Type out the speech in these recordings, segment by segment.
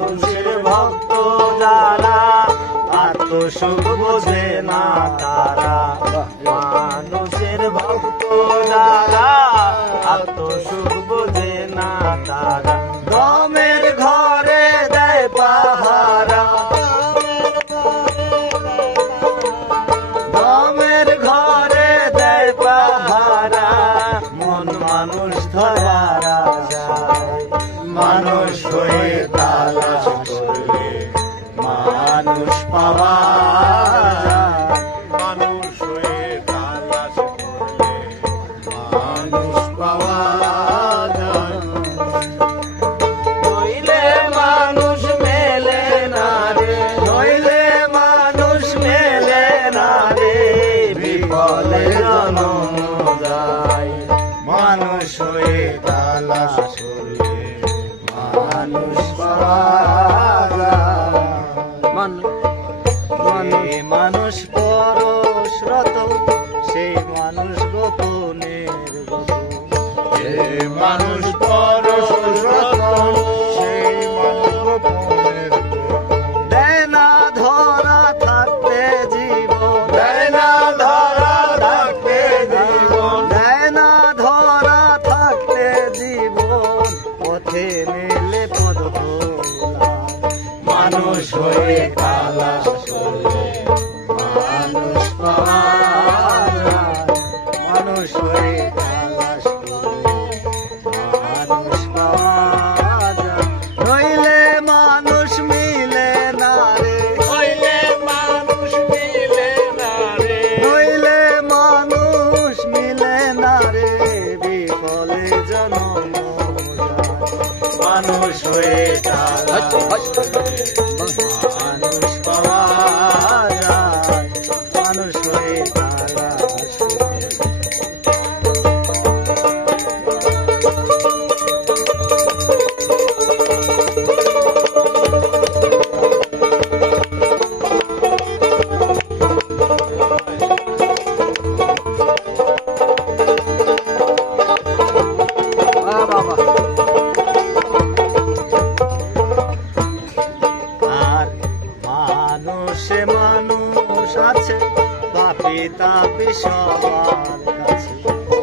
মানুষের ভক্ত যারা আত্মসুখ বোঝে না তারা, মানুষের ভক্ত যারা আত্মসুখ বোঝে না তারা, দমের ঘরে দেয় পাহারা, দমের ঘরে দেয় পাহারা, মন মানুষ ধরা যায়, মানুষ হয়ে তালাশ করলে মানুষ পাওয়া যায়, মানুষ হয়ে তালাশ করলে মানুষ পাওয়া যায়, নইলে মানুষ মেলে না রে, নইলে মানুষ মেলে না রে, বিফলে জনম যায়, মানুষ হয়ে তালাশ করলে মানুষ পাওয়া যায়, মানুষ পরশরত সেই মানুষ গোপনের গোপন, মানুষ পরশরত সেই মানুষ গোপনের দেয় না ধরা থাকতে জীবন, দেয় না ধরা থাকতে জীবন, দেয় না ধরা থাকতে জীবন, পথে মেলে পদ মানুষ হয়ে তালাশ করলে মানুষ পাওয়া যায়, মানুষ হয়ে তালাশ করলে মানুষ পাওয়া যায়, নইলে মানুষ মিলে না রে, নইলে মানুষ মিলে না রে, নইলে মানুষ মিলে না রে, বিফলে জনম যায়, মানুষ হয়ে তালাশ করলে মানুষ পাওয়া যায়, মানুষ হয়ে তালাশ করলে। মানুষে মানুষ আছে পাপি তাপি সবার কাছে,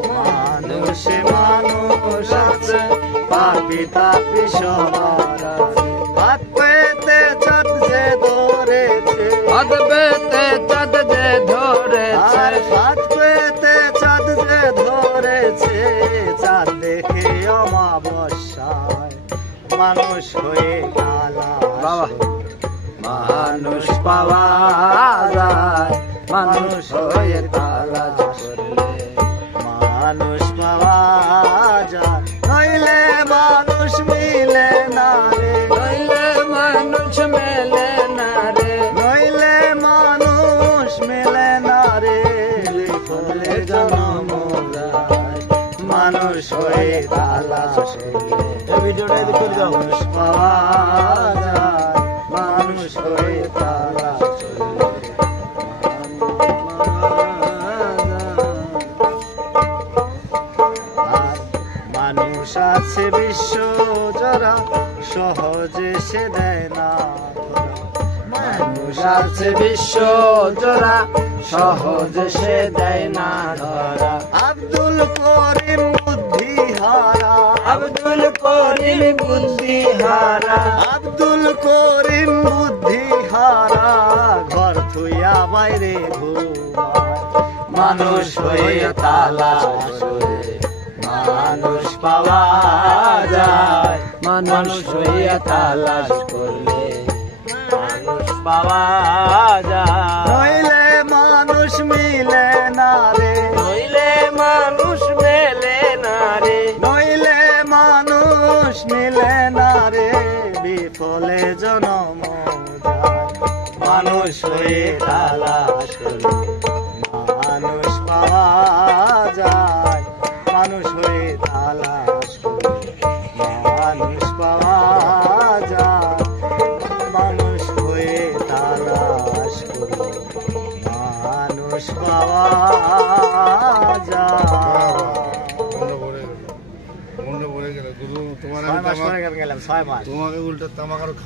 মানুষে মানুষ আছে পাপি তাপি সবার কাছে, হাত পেতে চাঁদ যে ধরেছে, হাত পেতে চাঁদ যে ধরেছে, হাত পেতে চাঁদ যে ধরেছে, চাঁদ দেখে অমাবস্যায় মানুষ হয়ে তালাশ মানুষ পাওয়া যায়, মানুষ হয়ে তালাশ করলে মানুষ পাওয়া যায়, নইলে মানুষ মিলে না রে, নইলে মানুষ মেলে না রে, নইলে মানুষ মেলে না রে, বিফলে জনম যায়, মানুষ হয়ে তালাশ করলে ভিডিওটা করে দাও, মানুষ পাওয়া যায়, মানুষ হয়ে তালাশ করলে মানুষ আছে বিশ্ব জরা সহজে সে দেয় না ধরা, মানুষ আছে বিশ্ব জরা সহজে সে দেয় না ধরা, আব্দুল করিম বুদ্ধি হারা, আব্দুল করিম বুদ্ধি হারা, আব্দুল করিম বুদ্ধি হারা, ঘর থুইয়া বাইরে ঘুমায়, মানুষ হয়ে তালাশ করলে মানুষ পাওয়া যায়, মানুষ হয়ে তালাশ করলে মানুষ পাওয়া যায়, নইলে মানুষ মিলে না রে, নইলে মানুষ মেলে না রে, নইলে মানুষ মিলে না রে, বিফলে জনম যায়, মানুষ হয়ে তালাশ করলে মানুষ পাওয়া যায়, মানুষ হয়ে তালাশ করলে মানুষ পাওয়া যায়, মানুষ হয়ে তালাশ করলে মানুষ পাওয়া যায়। মনে পড়ে গেল গুরু, তোমার 6 মাস পরে গেলাম, 6 মাস তোমাকে উল্টো তামাক